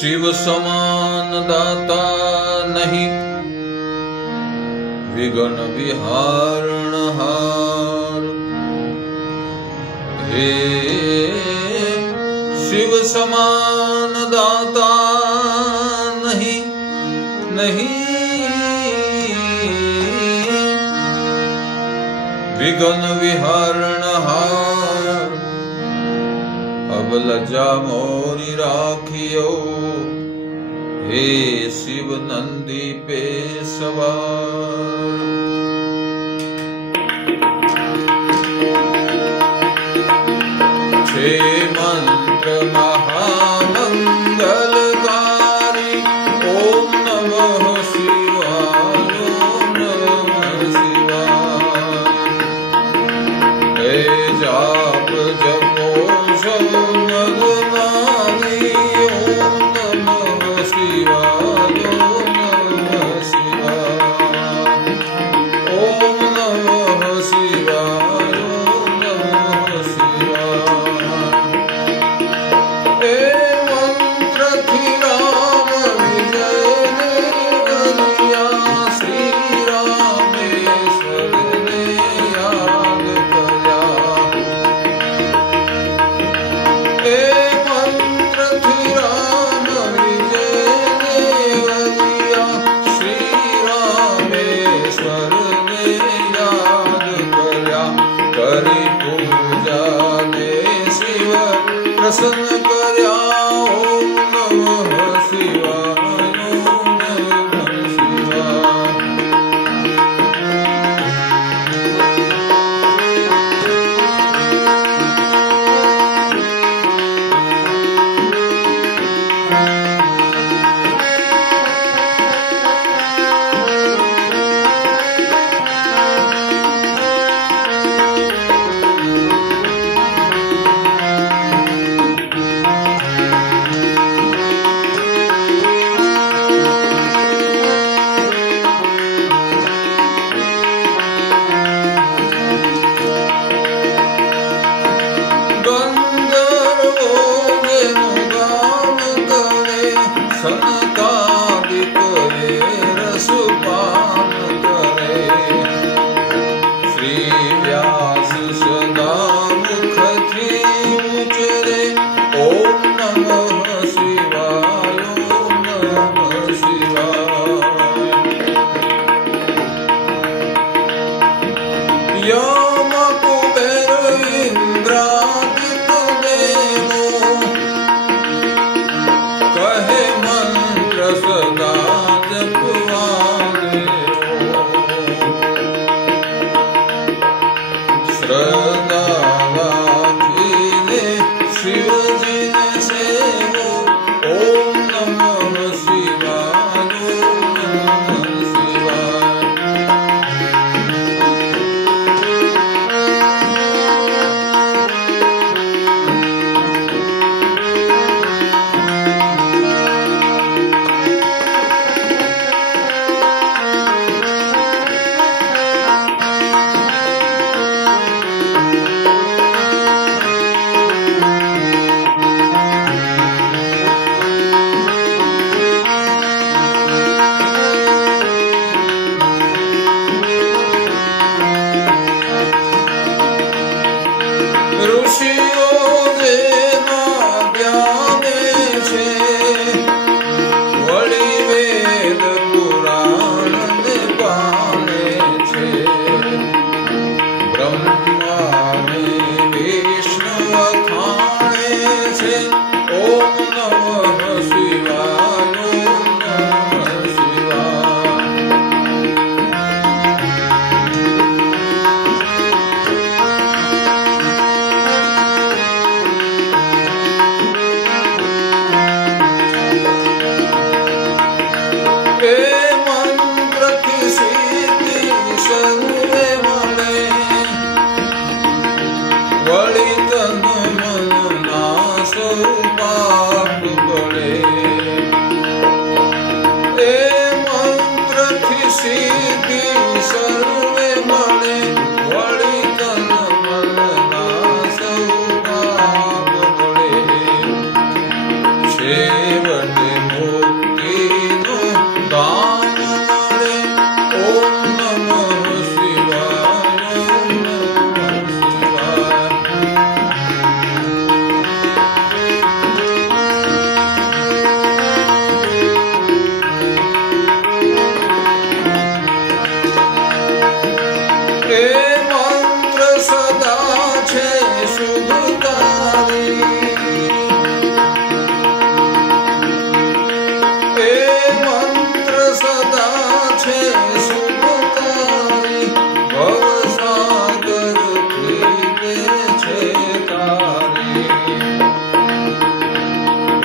शिव समान दाता नहीं। विघन विहारण हार। हे शिव समान दाता नहीं नहीं। विघन विहारण हार। अब लज्जा मोरी राखियो। हे Shiv Nandi Peshwa Swarup. 이야 good.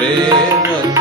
pena